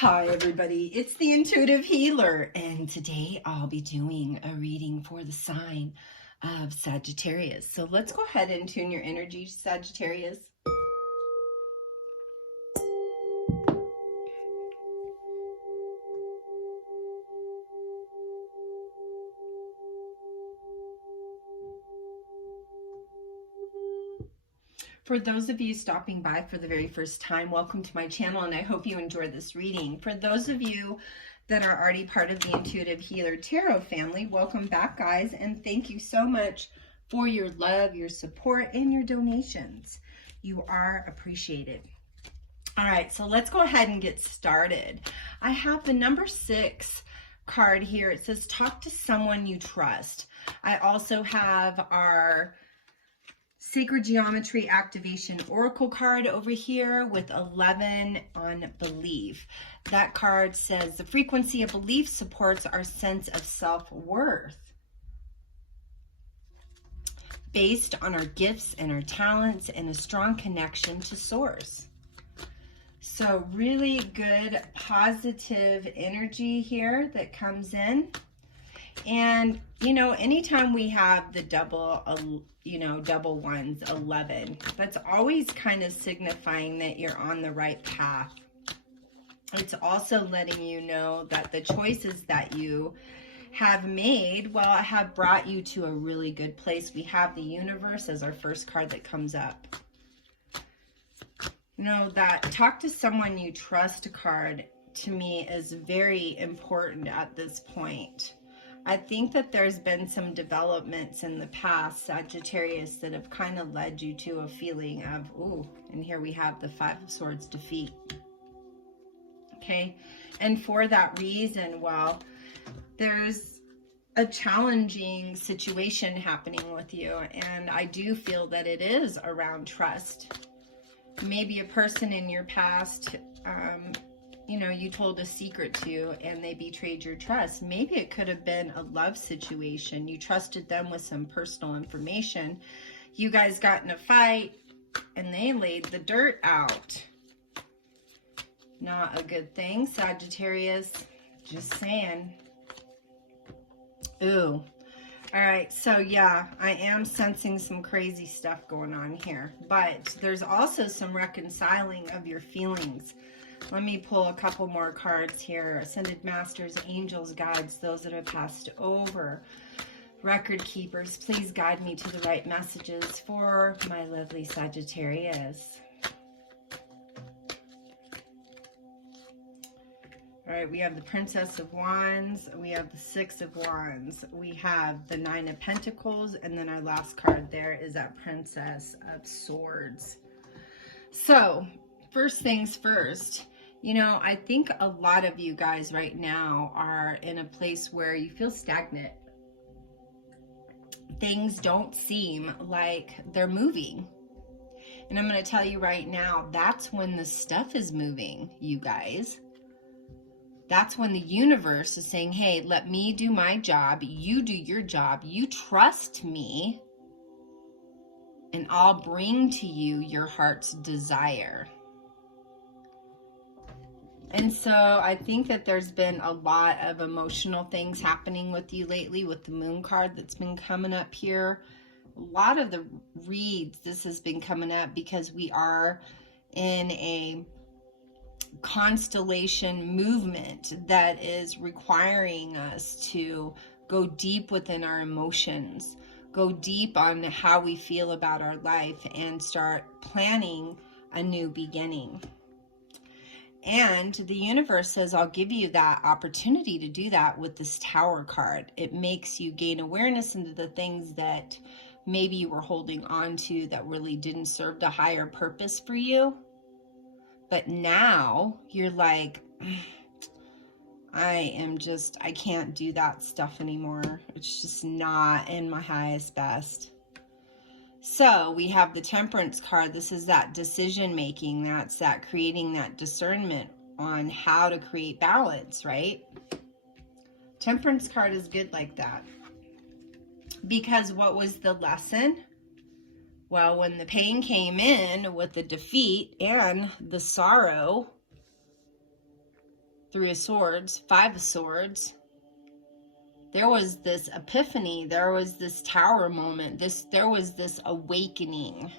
Hi everybody, it's the Intuitive Healer, and today I'll be doing a reading for the sign of Sagittarius. So let's go ahead and tune your energy, Sagittarius. For those of you stopping by for the very first time, welcome to my channel, and I hope you enjoy this reading. For those of you that are already part of the Intuitive Healer Tarot family, welcome back, guys, and thank you so much for your love, your support, and your donations. You are appreciated. All right, so let's go ahead and get started. I have the number 6 card here. It says, talk to someone you trust. I also have our Sacred Geometry Activation Oracle card over here with 11 on belief. That card says the frequency of belief supports our sense of self-worth based on our gifts and our talents and a strong connection to source. So really good positive energy here that comes in. And, you know, anytime we have the double ones, 11, that's always kind of signifying that you're on the right path. It's also letting you know that the choices that you have made, well, have brought you to a really good place. We have the universe as our first card that comes up. You know, that talk to someone you trust card to me is very important at this point. I think that there's been some developments in the past, Sagittarius, that have kind of led you to a feeling of, ooh, and here we have the 5 of Swords, defeat. Okay, and for that reason, well, there's a challenging situation happening with you, and I do feel that it is around trust. Maybe a person in your past, you know, you told a secret to and they betrayed your trust. Maybe it could have been a love situation. You trusted them with some personal information. You guys got in a fight and they laid the dirt out. Not a good thing, Sagittarius. Just saying. Ooh. All right, so yeah, I am sensing some crazy stuff going on here, but there's also some reconciling of your feelings. Let me pull a couple more cards here. Ascended Masters, Angels, Guides, those that have passed over. Record keepers, please guide me to the right messages for my lovely Sagittarius. All right, we have the Princess of Wands, we have the 6 of Wands, we have the 9 of Pentacles, and then our last card there is that Princess of Swords. So, first things first, you know, I think a lot of you guys right now are in a place where you feel stagnant. Things don't seem like they're moving. And I'm going to tell you right now, that's when the stuff is moving, you guys. That's when the universe is saying, hey, let me do my job. You do your job. You trust me. And I'll bring to you your heart's desire. And so I think that there's been a lot of emotional things happening with you lately with the Moon card that's been coming up here. A lot of the reads, this has been coming up because we are in a constellation movement that is requiring us to go deep within our emotions, go deep on how we feel about our life, and start planning a new beginning. And the universe says, I'll give you that opportunity to do that with this Tower card. It makes you gain awareness into the things that maybe you were holding on to that really didn't serve the higher purpose for you. But now you're like, I can't do that stuff anymore. It's just not in my highest best. So we have the Temperance card. This is that decision making. That's that creating that discernment on how to create balance, right? Temperance card is good like that. Because what was the lesson? Well, when the pain came in with the defeat and the sorrow, Three of Swords, Five of Swords. There was this epiphany. There was this tower moment. There was this awakening.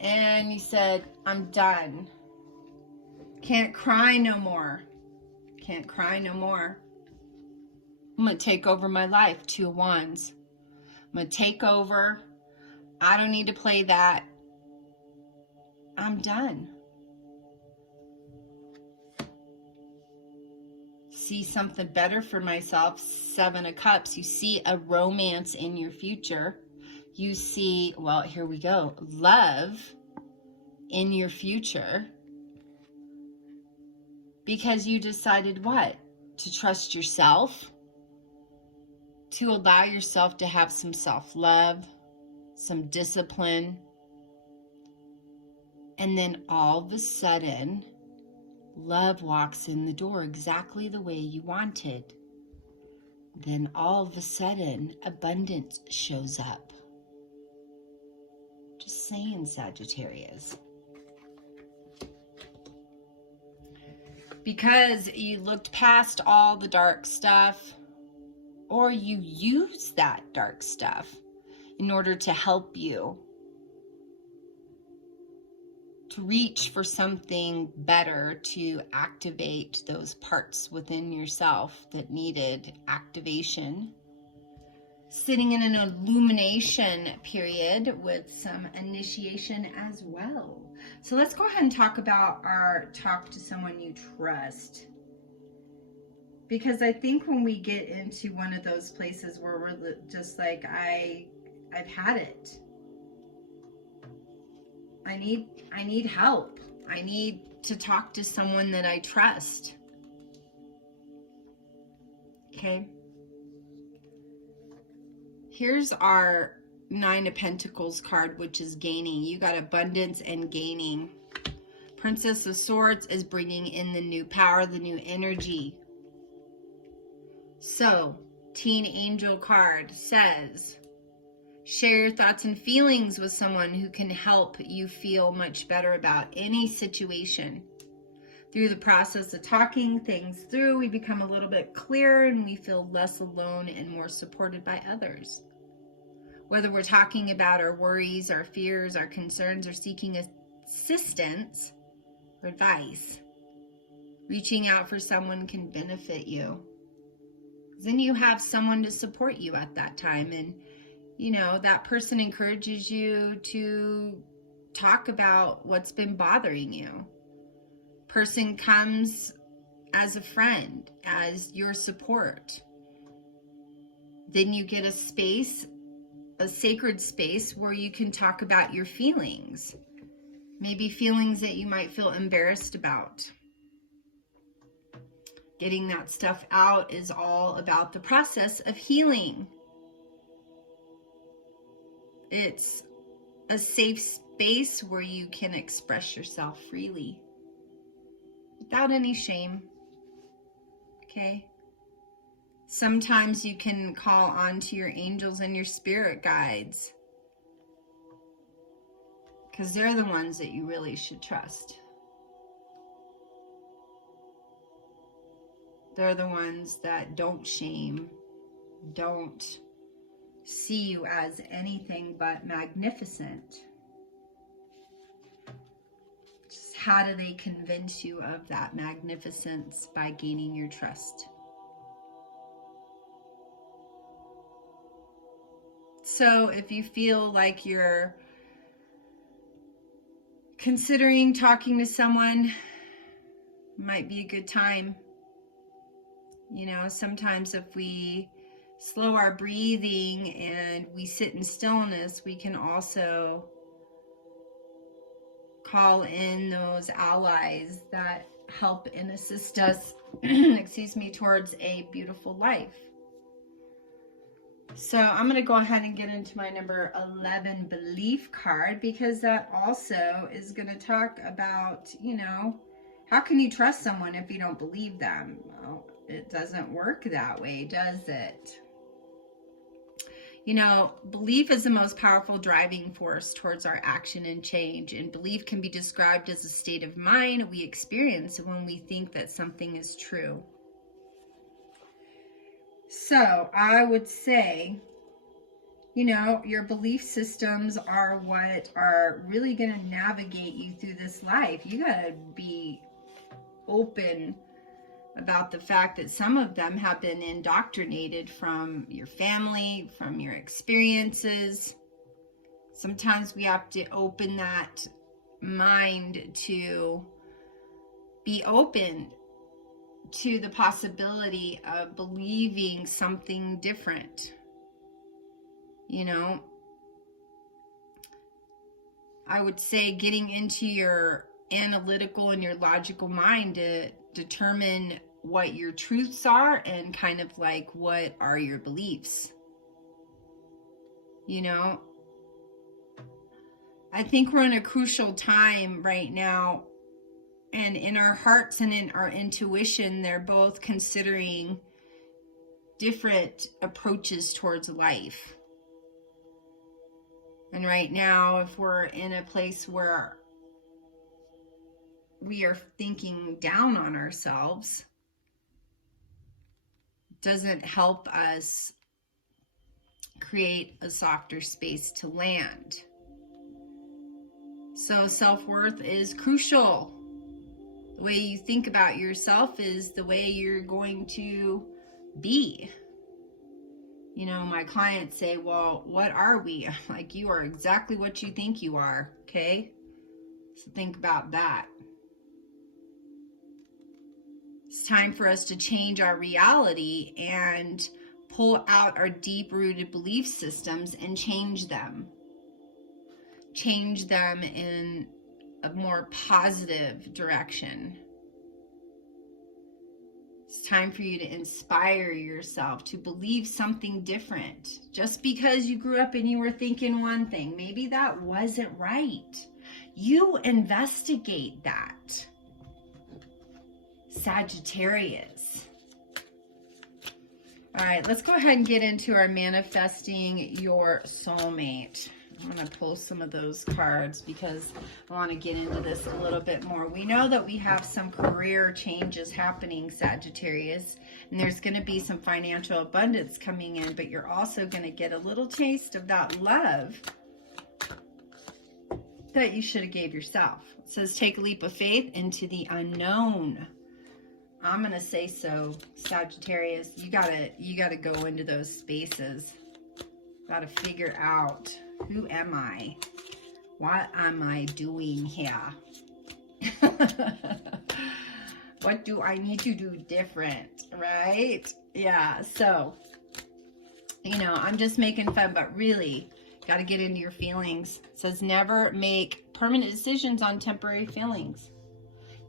And you said, I'm done. Can't cry no more. Can't cry no more. I'm going to take over my life. Two of Wands. I'm going to take over. I don't need to play that. I'm done. See something better for myself. Seven of Cups. You see a romance in your future. You see, well, here we go. Love in your future. Because you decided what? To trust yourself. To allow yourself to have some self-love, some discipline. And then all of a sudden, love walks in the door exactly the way you wanted. Then all of a sudden, abundance shows up. Just saying, Sagittarius. Because you looked past all the dark stuff, or you used that dark stuff in order to help you to reach for something better, to activate those parts within yourself that needed activation. Sitting in an illumination period with some initiation as well. So let's go ahead and talk about our talk to someone you trust. Because I think when we get into one of those places where we're just like, I've had it. I need help. I need to talk to someone that I trust. Okay. Here's our Nine of Pentacles card, which is gaining. You got abundance and gaining. Princess of Swords is bringing in the new power, the new energy. So, Teen Angel card says, share your thoughts and feelings with someone who can help you feel much better about any situation. Through the process of talking things through, we become a little bit clearer and we feel less alone and more supported by others. Whether we're talking about our worries, our fears, our concerns, or seeking assistance or advice, reaching out for someone can benefit you. Then you have someone to support you at that time, and you know, that person encourages you to talk about what's been bothering you. Person comes as a friend, as your support. Then you get a space, a sacred space where you can talk about your feelings. Maybe feelings that you might feel embarrassed about. Getting that stuff out is all about the process of healing. It's a safe space where you can express yourself freely without any shame. Okay? Sometimes you can call on to your angels and your spirit guides, because they're the ones that you really should trust. They're the ones that don't shame, don't see you as anything but magnificent. Just how do they convince you of that magnificence? By gaining your trust. So if you feel like you're considering talking to someone, might be a good time. You know, sometimes if we slow our breathing and we sit in stillness, we can also call in those allies that help and assist us, excuse me, towards a beautiful life. So I'm going to go ahead and get into my number 11 belief card, because that also is going to talk about, you know, how can you trust someone if you don't believe them? Well, it doesn't work that way, does it? You know, belief is the most powerful driving force towards our action and change. And belief can be described as a state of mind we experience when we think that something is true. So I would say, you know, your belief systems are what are really going to navigate you through this life. You got to be open about the fact that some of them have been indoctrinated from your family, from your experiences. Sometimes we have to open that mind to be open to the possibility of believing something different. You know, I would say getting into your analytical and your logical mind to determine what your truths are and kind of like what are your beliefs. You know, I think we're in a crucial time right now, and in our hearts and in our intuition, they're both considering different approaches towards life. And right now, if we're in a place where we are thinking down on ourselves, doesn't help us create a softer space to land. So self-worth is crucial. The way you think about yourself is the way you're going to be. You know, my clients say, well, what are we? I'm like, you are exactly what you think you are, okay? So think about that. It's time for us to change our reality and pull out our deep-rooted belief systems and change them. Change them in a more positive direction. It's time for you to inspire yourself to believe something different. Just because you grew up and you were thinking one thing, maybe that wasn't right. You investigate that. Sagittarius. All right, let's go ahead and get into our manifesting your soulmate. I'm going to pull some of those cards because I want to get into this a little bit more. We know that we have some career changes happening, Sagittarius, and there's going to be some financial abundance coming in, but you're also going to get a little taste of that love that you should have gave yourself. It says take a leap of faith into the unknown. I'm going to say so, Sagittarius. You gotta go into those spaces. Got to figure out, who am I? What am I doing here? What do I need to do different, right? Yeah, so, you know, I'm just making fun, but really, got to get into your feelings. It says never make permanent decisions on temporary feelings.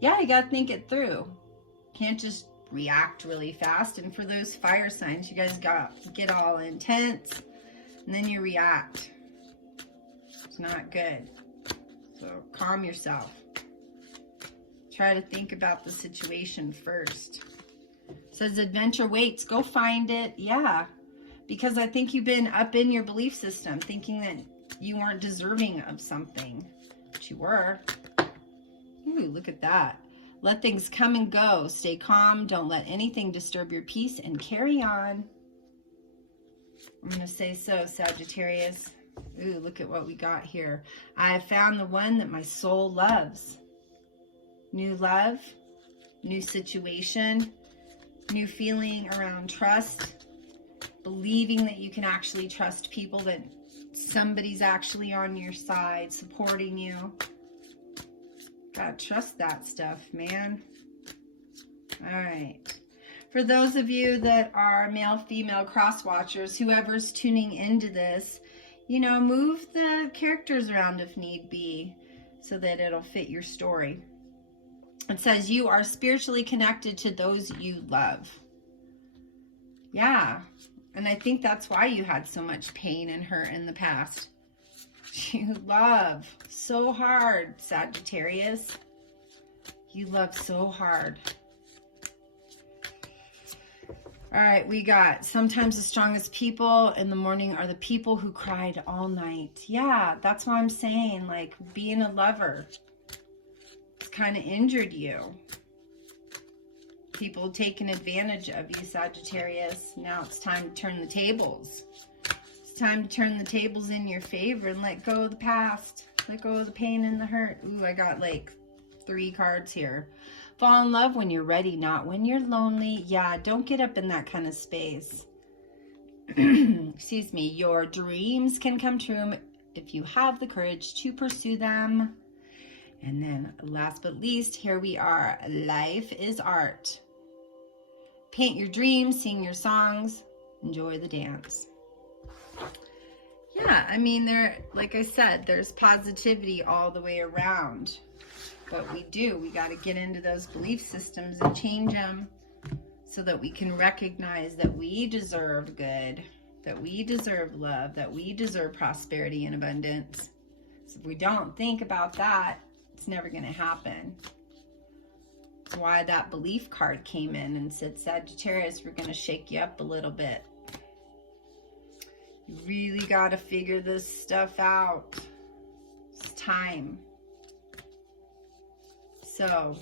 Yeah, you got to think it through. Can't just react really fast. And for those fire signs, you guys got to get all intense and then you react. It's not good. So calm yourself. Try to think about the situation first. It says adventure waits. Go find it. Yeah. Because I think you've been up in your belief system thinking that you weren't deserving of something. But you were. Ooh, look at that. Let things come and go. Stay calm. Don't let anything disturb your peace and carry on. I'm going to say so, Sagittarius. Ooh, look at what we got here. I have found the one that my soul loves. New love, new situation, new feeling around trust, believing that you can actually trust people, that somebody's actually on your side, supporting you. Gotta trust that stuff, man. All right. For those of you that are male-female cross-watchers, whoever's tuning into this, you know, move the characters around if need be so that it'll fit your story. It says you are spiritually connected to those you love. Yeah. And I think that's why you had so much pain and hurt in the past. You love so hard, Sagittarius. You love so hard. All right, we got sometimes the strongest people in the morning are the people who cried all night. Yeah, that's what I'm saying. Like being a lover, it's kind of injured you. People taking advantage of you, Sagittarius. Now it's time to turn the tables. It's time to turn the tables in your favor and let go of the past. Let go of the pain and the hurt. Ooh, I got like 3 cards here. Fall in love when you're ready, not when you're lonely. Yeah, don't get up in that kind of space. Excuse me. Your dreams can come true if you have the courage to pursue them. And then last but least, here we are. Life is art. Paint your dreams, sing your songs, enjoy the dance. Yeah, I mean, like I said, there's positivity all the way around. But we got to get into those belief systems and change them so that we can recognize that we deserve good, that we deserve love, that we deserve prosperity and abundance. So if we don't think about that, it's never going to happen. That's why that belief card came in and said, Sagittarius, we're going to shake you up a little bit. You really got to figure this stuff out. It's time. So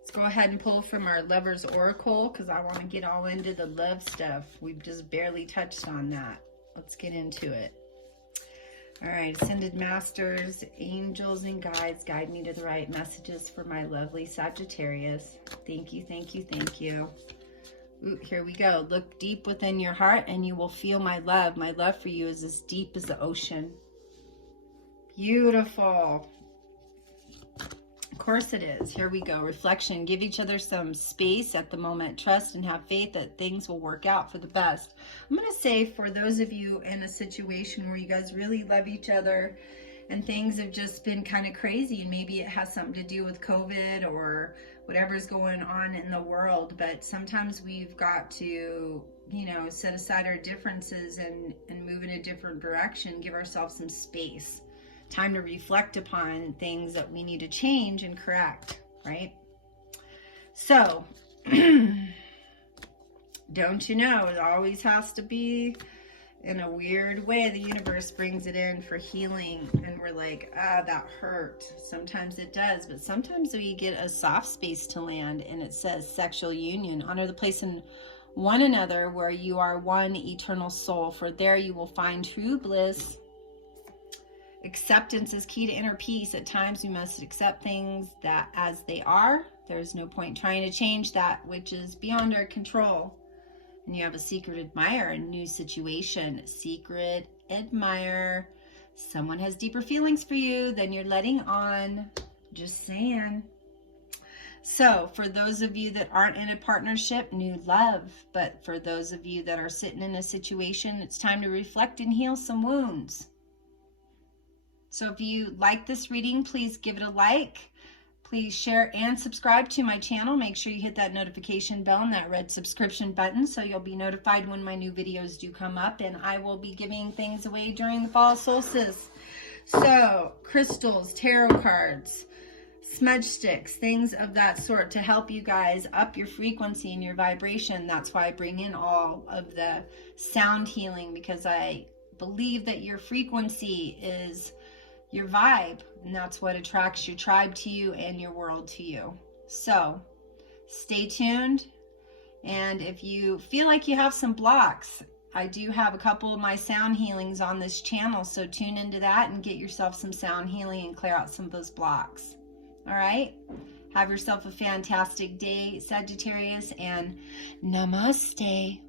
let's go ahead and pull from our Lover's Oracle because I want to get all into the love stuff. We've just barely touched on that. Let's get into it. All right, Ascended Masters, angels and guides, guide me to the right messages for my lovely Sagittarius. Thank you, thank you, thank you. Ooh, here we go. Look deep within your heart and you will feel my love. My love for you is as deep as the ocean. Beautiful. Of course it is. Here we go. Reflection. Give each other some space at the moment. Trust and have faith that things will work out for the best. I'm going to say for those of you in a situation where you guys really love each other and things have just been kind of crazy, and maybe it has something to do with COVID or whatever's going on in the world, but sometimes we've got to, you know, set aside our differences and move in a different direction, give ourselves some space. Time to reflect upon things that we need to change and correct, right? So, don't you know, it always has to be in a weird way. The universe brings it in for healing, and we're like, that hurt. Sometimes it does, but sometimes we get a soft space to land, and it says sexual union. Honor the place in one another where you are one eternal soul, for there you will find true bliss. Acceptance is key to inner peace. At times we must accept things that as they are. There's no point trying to change that which is beyond our control. And you have a secret admirer in a new situation. Secret admirer. Someone has deeper feelings for you than you're letting on. Just saying. So for those of you that aren't in a partnership, new love. But for those of you that are sitting in a situation, it's time to reflect and heal some wounds. So if you like this reading, please give it a like. Please share and subscribe to my channel. Make sure you hit that notification bell and that red subscription button so you'll be notified when my new videos do come up. And I will be giving things away during the fall solstice. So crystals, tarot cards, smudge sticks, things of that sort to help you guys up your frequency and your vibration. That's why I bring in all of the sound healing, because I believe that your frequency is your vibe, and that's what attracts your tribe to you and your world to you. So stay tuned, and if you feel like you have some blocks, I do have a couple of my sound healings on this channel, so tune into that and get yourself some sound healing and clear out some of those blocks. All right, have yourself a fantastic day, Sagittarius, and namaste.